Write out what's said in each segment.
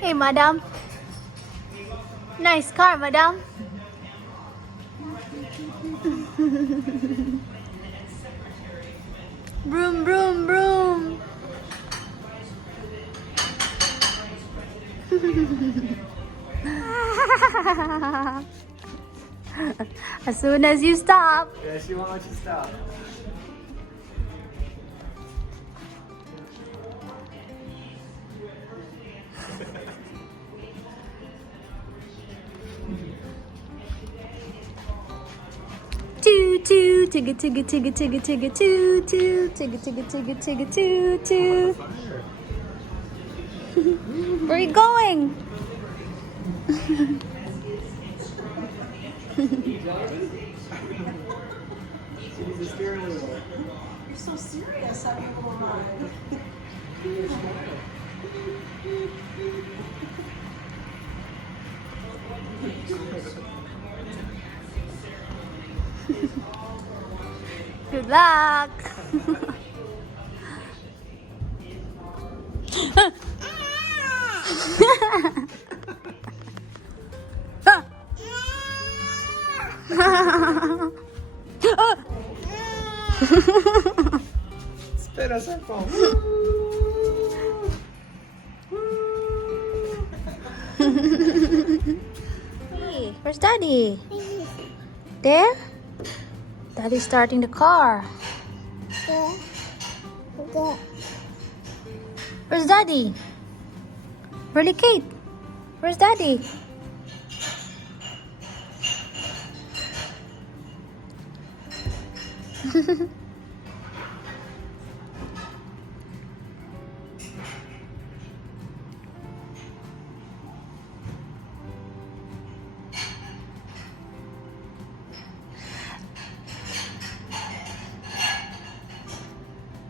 Hey, madam. Nice car, madam. Broom, broom, broom. As soon as you stop. Yeah, she won't let you stop. Toot toot, tigga tigga tigga tigga tigga toot toot, tigga tigga tigga tigga toot toot. Where are you going? She's the steering wheel. You're so serious on your little ride. Good luck. Spin a circle. Hey, where's Daddy? There? Daddy's starting the car. Where's Daddy? Really, Kate? Where's Daddy?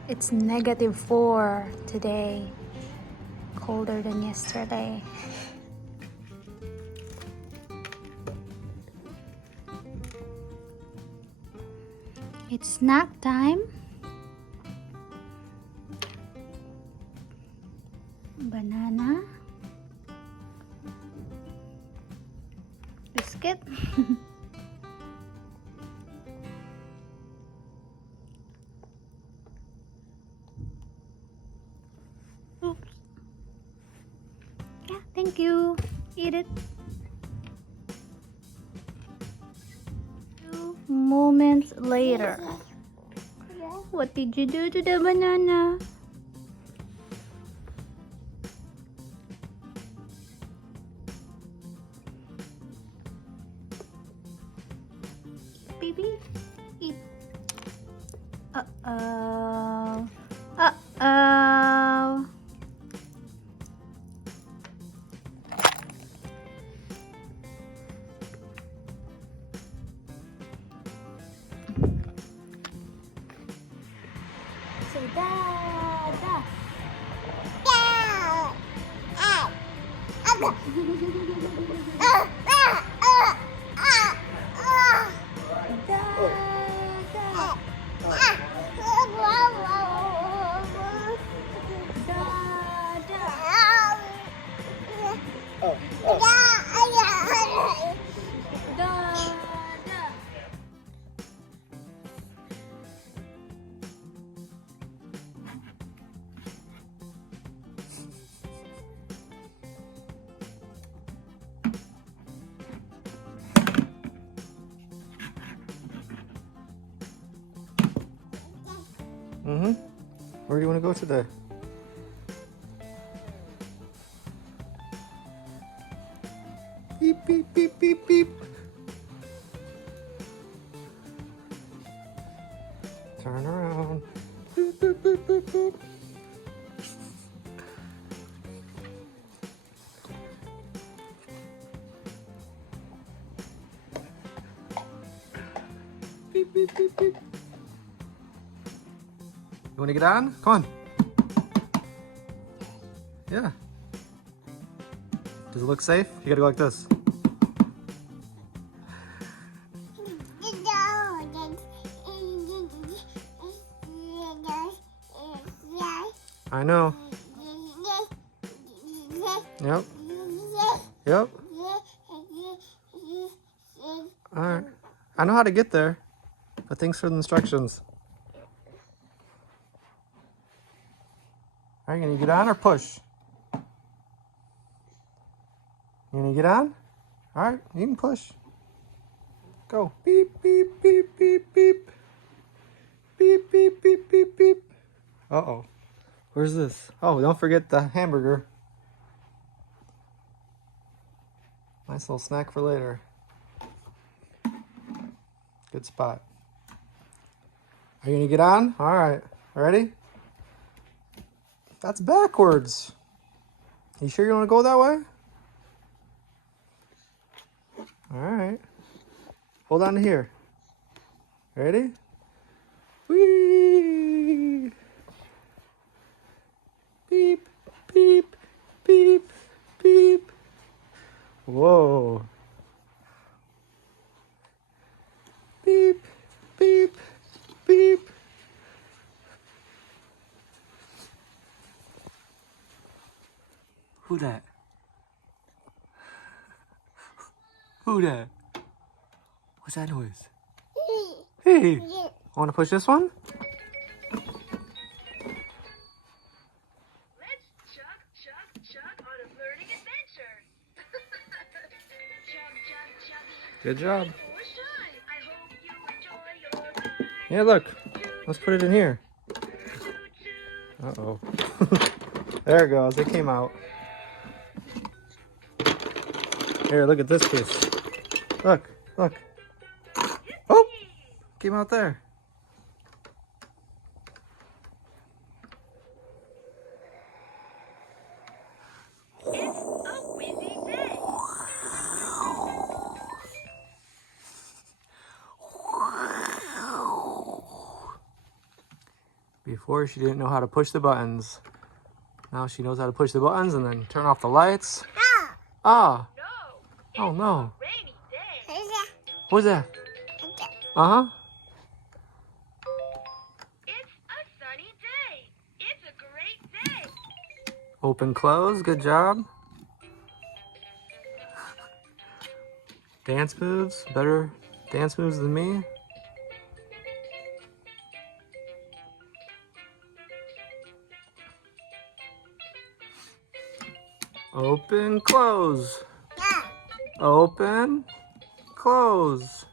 It's -4 today. Colder than yesterday. It's snack time. Banana. Biscuit. Oops. Yeah, thank you. Eat it. 2 moments later. What did you do to the banana? Baby, eat. Uh-oh. Uh-oh. Say Dada. Where do you want to go today? Beep, beep, beep, beep, beep. Turn around. Boop, boop, boop, boop, boop. Beep, beep, beep, beep. You want to get on? Come on. Yeah. Does it look safe? You gotta go like this. I know. Yep. Yep. Alright. I know how to get there. But thanks for the instructions. Are you gonna get on or push? You gonna get on? Alright, you can push. Go. Beep, beep, beep, beep, beep. Beep, beep, beep, beep, beep. Uh-oh. Where's this? Oh, don't forget the hamburger. Nice little snack for later. Good spot. Are you gonna get on? Alright. Ready? That's backwards. You sure you wanna go that way? Alright. Hold on to here. Ready? Whee! Beep, beep, beep, beep. Whoa. Beep, beep, beep. Who that? Who that? What's that noise? Hey, want to push this one? Let's chug, chug, chug on a learning adventure. Chug, chug, chug. Good job. Or shy. I hope you enjoy your ride. Yeah, look. Let's put it in here. Choo, choo. Uh-oh. There it goes. It came out. Here, look at this piece. Look, look. Oh! Came out there. It's a windy day. Before, she didn't know how to push the buttons. Now she knows how to push the buttons and then turn off the lights. Ah! No. Oh, no. Rainy day. What's that? Uh-huh. It's a sunny day. It's a great day. Open, close. Good job. Dance moves. Better dance moves than me. Open, close. Open, close.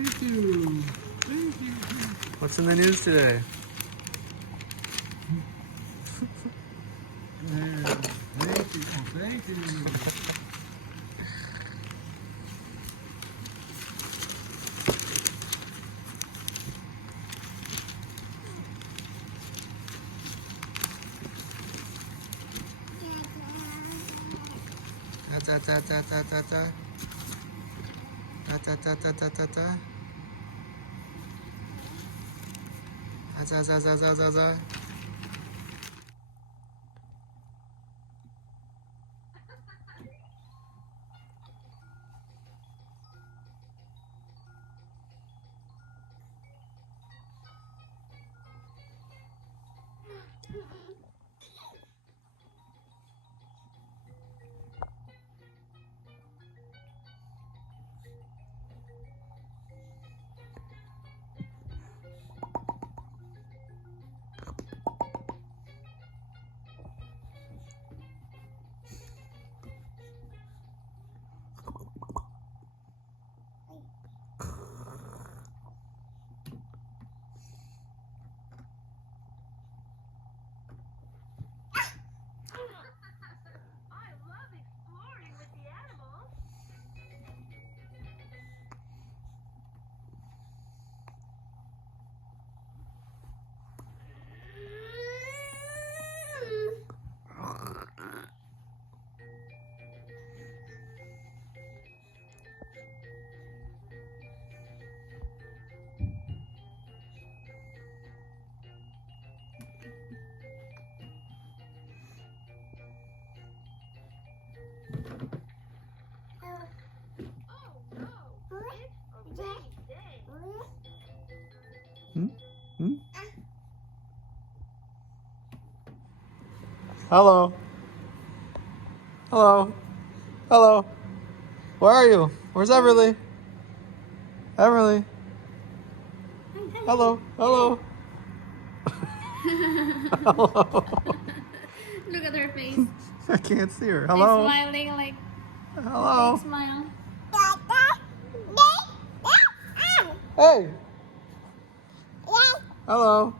Thank you. Thank you. What's in the news today? Thank you. Ta ta ta ta ta ta. Ta ta ta ta ta ta ta. Ta ta ta ta ta ta. I love exploring with the animals. Oh no, it's a rainy day. Hello. Hello. Hello. Where are you? Where's Everly? Everly. Hello. Hello. Hello. Look at her face. I can't see her. She's Hello. smiling like Hello. big smile. Hey. Hello.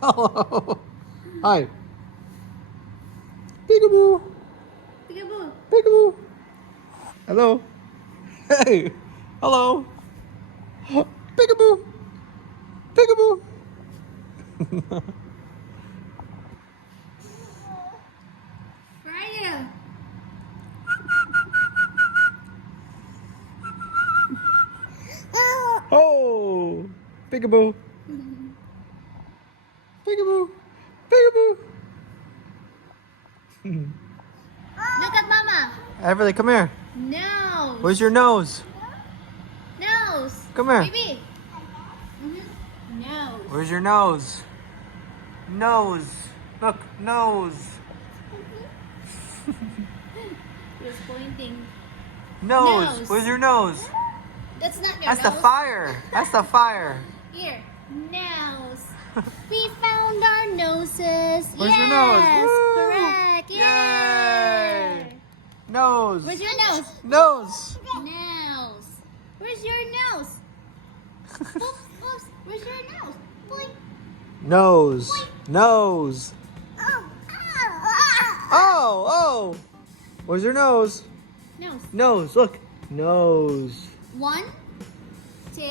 Hello. Hi. Peekaboo. Peekaboo. Peekaboo. Hello. Hey. Hello. Peekaboo. Peekaboo. Where are you? Oh. Peekaboo. Peekaboo. Peekaboo. Look at Mama. Everly, come here. Nose. Where's your nose? Nose. Come here. Baby. Nose. Where's your nose? Nose. Look, nose. He was pointing. Nose. Nose. Where's your nose? That's not your That's nose. the fire. That's the fire. Here. Nose. We found our noses. Where's yes. your nose? Woo. Correct. Yay. Yay. Nose. Where's your nose? Nose. Nose. Where's your nose? Oops, oops. Where's your nose? Boing. Nose. Nose. Oh, oh. Where's your nose? Nose. Nose. Look. Nose. 1, 2,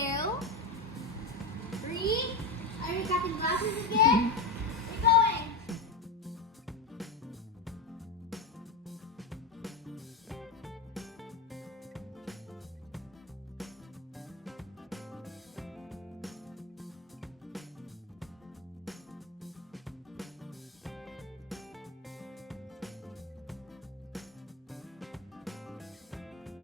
3. Are you cutting glasses again?